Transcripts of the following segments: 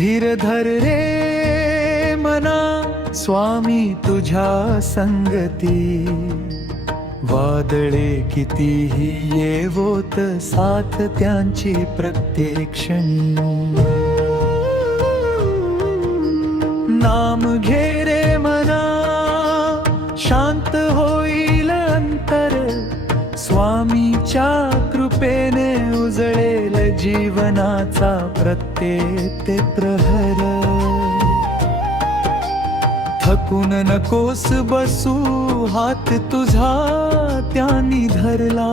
धीर धर रे मना, स्वामी तुझ्या संगती. वादळे कितीही येवोत साथ त्यांची प्रत्येक क्षणी. नाम घे रे मना, शांत होईल अंतर. स्वामीच्या कृपेने उजळेल जीवनाचा प्रत्येक ते प्रहर. थकून नकोस बसू, हात तुझा त्यांनी धरला.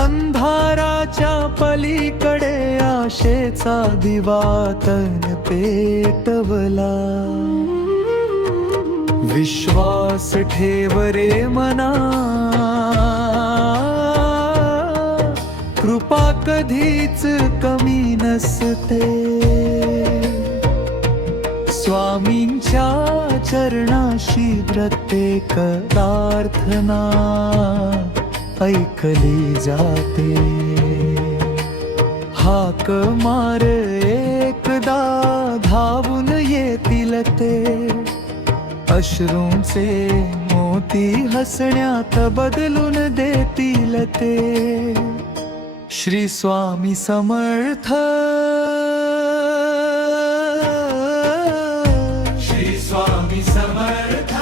अंधाराच्या पलीकडे आशेचा दिवा तन पेटवला. विश्वास ठेव रे मना, कृपा कधीच कमी नसते. स्वामींच्या चरणाशी प्रत्येक प्रार्थना ऐकली जाते. हाक मार एकदा, धावून येतील ते. अश्रूंचे मोती हसण्यात बदलून देतील ते. श्री स्वामी समर्थ. श्री स्वामी समर्थ.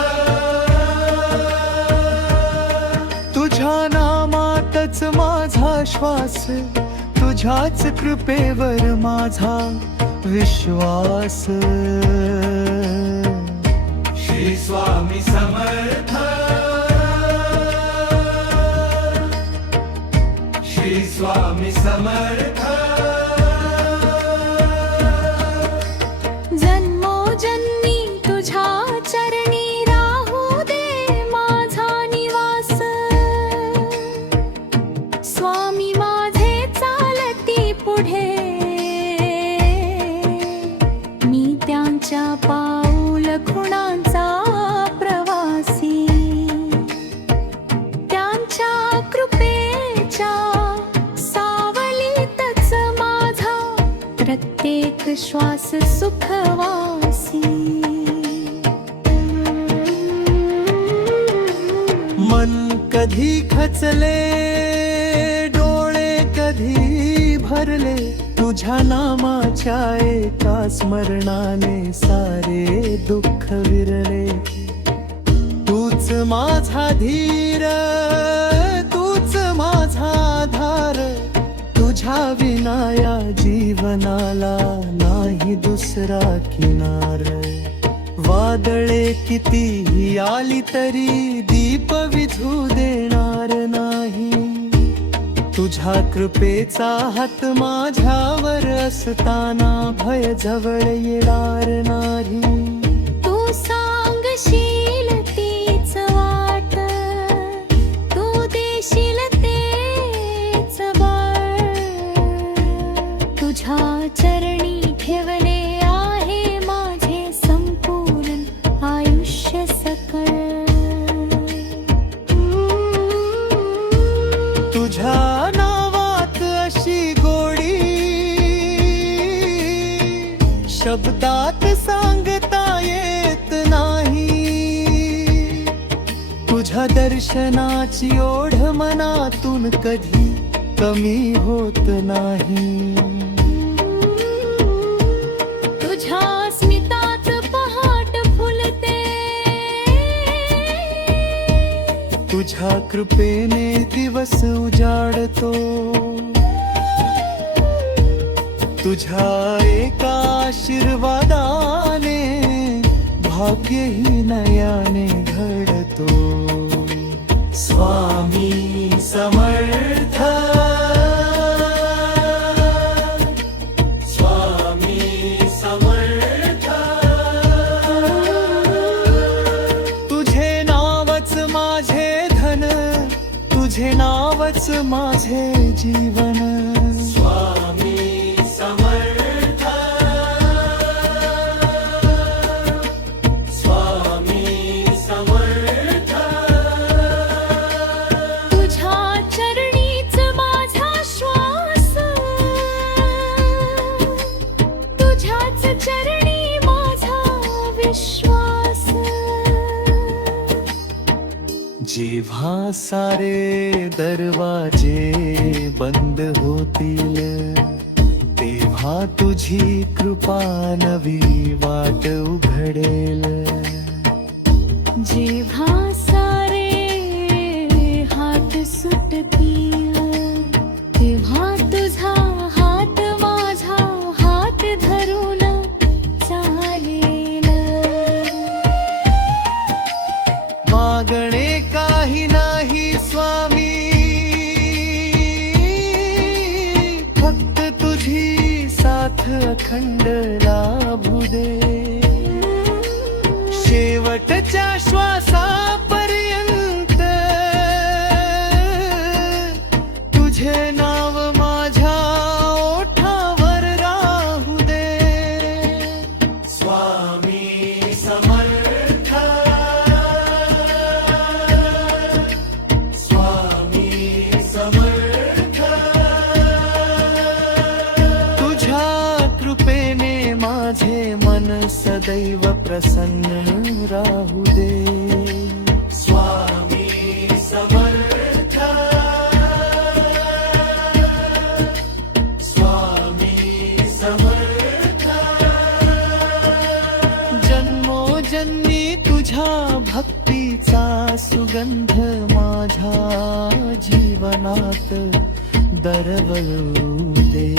तुझ्या नामातच माझा श्वास, तुझ्याच कृपेवर माझा विश्वास. श्री स्वामी समर्थ. श्री स्वामी समर्थ. जन्मोजन्मी तुझ्या चरणी राहू दे माझा निवास. स्वामी माझे चालती पुढे, मी त्यांच्या पाऊल खुणांचा प्रवासी. त्यांच्या कृपेच्या सावलीतच माझा प्रत्येक श्वास सुखवासी. मन कधी खचले, डोळे कधी भरले. तुझ्या नामाच्या एका स्मरणाने सारे दुःख विरले. तूच माझा धीर, तूच माझा आधार. तुझ्या विना या जीवनाला नाही दुसरा किनार. वादळे कितीही आली तरी दीप विझू देणार नाही. तुझ्या कृपेचा हात माझ्यावर असताना भय जवळ येणार नाही. तू सांगशील तीच वाट, तू देशील तेच बळ. तुझ्या चरणी ठेवले आहे माझे संपूर्ण आयुष्य सकळ. तुझ्या नावात अशी गोडी, शब्दात सांगता येत नाही. तुझ्या दर्शनाची ओढ मनातून कधी कमी होत नाही. तुझ्या स्मितात पहाट फुलते. तुझ्या कृपेने दिवस उजाडतो. तुझ्या एका आशीर्वादाने भाग्यही नयाने घडतो. स्वामी समर्थ. स्वामी समर्थ. तुझे नावच माझे धन, तुझे नावच माझे जीवन. स्वामी समर्थ. स्वामी समर्थ. तुझ्या चरणीच माझा श्वास, तुझ्याच तुझ्याच चरणी माझा विश्वास. जेव्हा सारे दरवाजे बंद होतील, तेव्हा तुझी कृपा नवी वाट उघडेल. जेव्हा सारे हात सुटतील, तेव्हा तुझा हात माझा हात धरून चालेल. मागणे काही नाही स्वामी, फक्त तुझी साथ अखंड लाभू दे. शेवटच्या श्वासापर्यंत तुझे नाव माझ्या ओठावर राहू दे. स्वामी समर्थ, स्वामी समर्थ. तुझ्या कृपेने माझे मन सदैव प्रसन्न राहू दे. स्वामी समर्थ, स्वामी समर्थ. जन्मोजन्मी तुझ्या भक्तीचा सुगंध माझ्या जीवनात दरवळू दे.